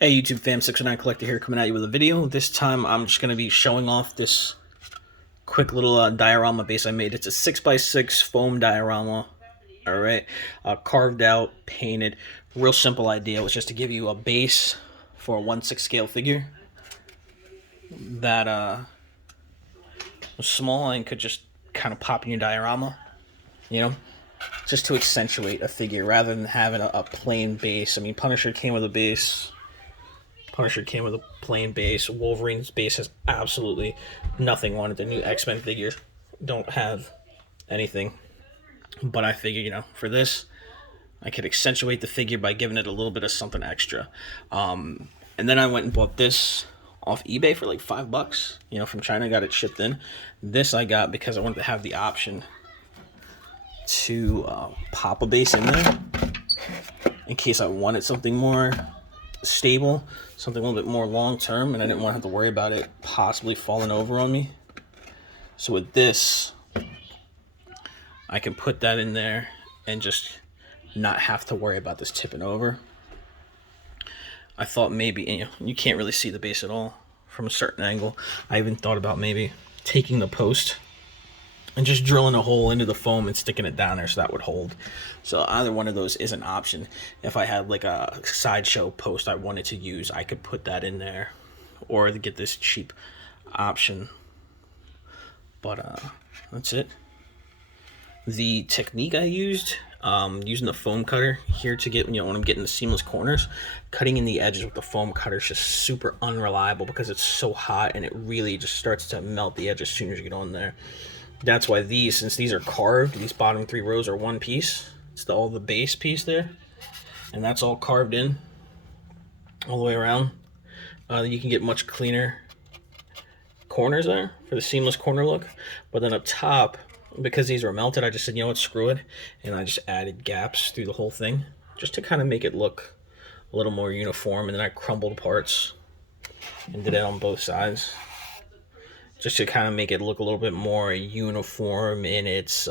Hey YouTube fam, 609 Collector here coming at you with a video. This time I'm just going to be showing off this quick little diorama base I made. It's a 6x6 foam diorama, alright, carved out, painted. Real simple idea was just to give you a base for a 1/6 scale figure that was small and could just kind of pop in your diorama, you know, just to accentuate a figure rather than having a plain base. I mean, Punisher came with a base. Punisher came with a plain base. Wolverine's base has absolutely nothing on it. The new X-Men figures don't have anything. But I figured, for this, I could accentuate the figure by giving it a little bit of something extra. And then I went and bought this off eBay for like $5. From China, got it shipped in. This I got because I wanted to have the option to pop a base in there in case I wanted something more stable, something a little bit more long-term, and I didn't want to have to worry about it possibly falling over on me. So with this, I can put that in there and just not have to worry about this tipping over. I thought maybe, you can't really see the base at all from a certain angle. I even thought about maybe taking the post and just drilling a hole into the foam and sticking it down there so that would hold. So either one of those is an option. If I had like a sideshow post I wanted to use, I could put that in there, or to get this cheap option. But that's it. The technique I used, using the foam cutter here to get, when I'm getting the seamless corners, cutting in the edges with the foam cutter is just super unreliable because it's so hot and it really just starts to melt the edge as soon as you get on there. That's why since these are carved, these bottom 3 rows are one piece. It's all the base piece there, and that's all carved in all the way around. You can get much cleaner corners there for the seamless corner look. But then up top, because these were melted, I just said, screw it, and I just added gaps through the whole thing just to kind of make it look a little more uniform. And then I crumbled parts and did it on both sides, just to kind of make it look a little bit more uniform in its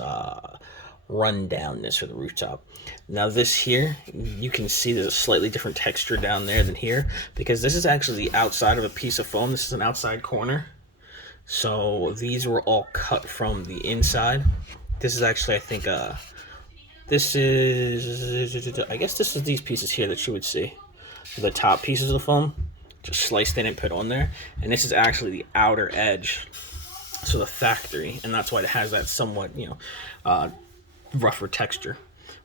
rundownness for the rooftop. Now this here, you can see there's a slightly different texture down there than here, because this is actually the outside of a piece of foam. This is an outside corner. So these were all cut from the inside. This is actually, I think, I guess this is these pieces here that you would see. The top pieces of the foam, just sliced in and put on there, and this is actually the outer edge, so the factory, and that's why it has that somewhat rougher texture.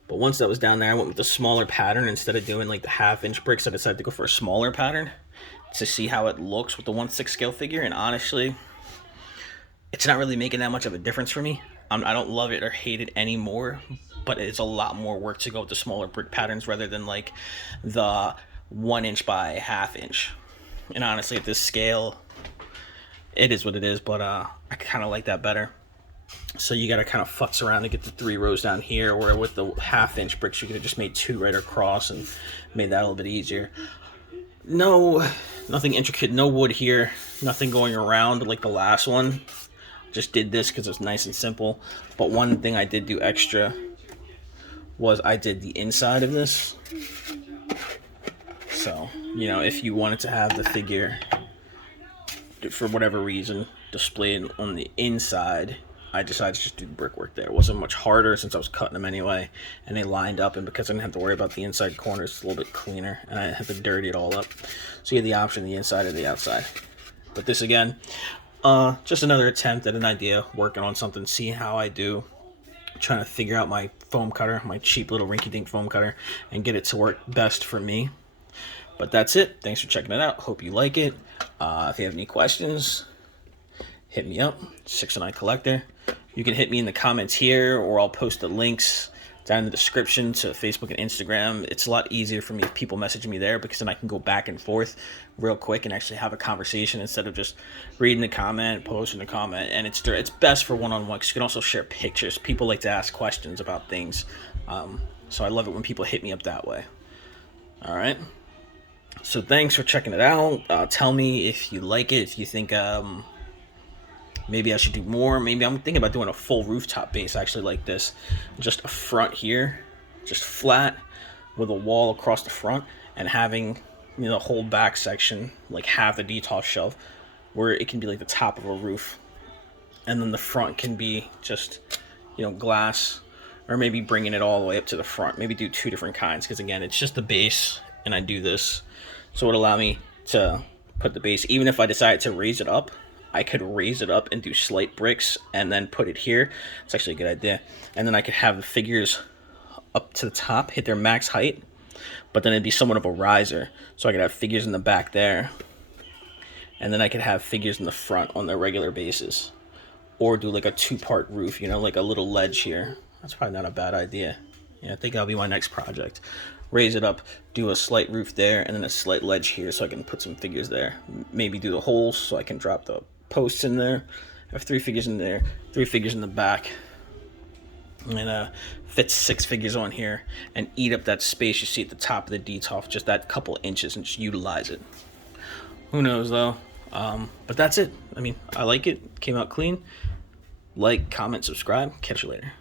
But once that was down there, I went with the smaller pattern. Instead of doing like the 1/2-inch bricks, I decided to go for a smaller pattern to see how it looks with the 1/6 scale figure. And honestly, it's not really making that much of a difference for me. I don't love it or hate it anymore, but it's a lot more work to go with the smaller brick patterns rather than like the 1-inch by 1/2-inch. And honestly, at this scale, it is what it is, but I kind of like that better. So you got to kind of futz around to get the 3 rows down here, where with the 1/2-inch bricks, you could have just made 2 right across and made that a little bit easier. Nothing intricate, no wood here, nothing going around like the last one. Just did this because it was nice and simple. But one thing I did do extra was I did the inside of this. So, if you wanted to have the figure, for whatever reason, displayed on the inside, I decided to just do the brickwork there. It wasn't much harder since I was cutting them anyway, and they lined up, and because I didn't have to worry about the inside corners, it's a little bit cleaner, and I didn't have to dirty it all up. So you had the option, the inside or the outside. But this again, just another attempt at an idea, working on something, seeing how I do, trying to figure out my foam cutter, my cheap little rinky-dink foam cutter, and get it to work best for me. But that's it. Thanks for checking it out. Hope you like it. If you have any questions, hit me up, 609 Collector. You can hit me in the comments here, or I'll post the links down in the description to Facebook and Instagram. It's a lot easier for me if people message me there, because then I can go back and forth real quick and actually have a conversation instead of just reading the comment, posting the comment. And it's best for one-on-one, because you can also share pictures. People like to ask questions about things, so I love it when people hit me up that way. All right. So thanks for checking it out. Tell me if you like it, if you think maybe I should do more. Maybe I'm thinking about doing a full rooftop base actually like this. Just a front here, just flat with a wall across the front, and having the whole back section, like have the detailing shelf, where it can be like the top of a roof, and then the front can be just, glass, or maybe bringing it all the way up to the front. Maybe do two different kinds, because again, it's just the base, and I do this, so it would allow me to put the base. Even if I decided to raise it up, I could raise it up and do slight bricks, and then put it here. It's actually a good idea. And then I could have the figures up to the top, hit their max height, but then it'd be somewhat of a riser. So I could have figures in the back there, and then I could have figures in the front on their regular basis. Or do like a two-part roof, like a little ledge here. That's probably not a bad idea. Yeah, I think that'll be my next project. Raise it up, do a slight roof there, and then a slight ledge here so I can put some figures there. Maybe do the holes so I can drop the posts in there. I have 3 figures in there, 3 figures in the back. And fit 6 figures on here and eat up that space you see at the top of the detail, just that couple inches, and just utilize it. Who knows though? But that's it. I mean, I like it. Came out clean. Like, comment, subscribe. Catch you later.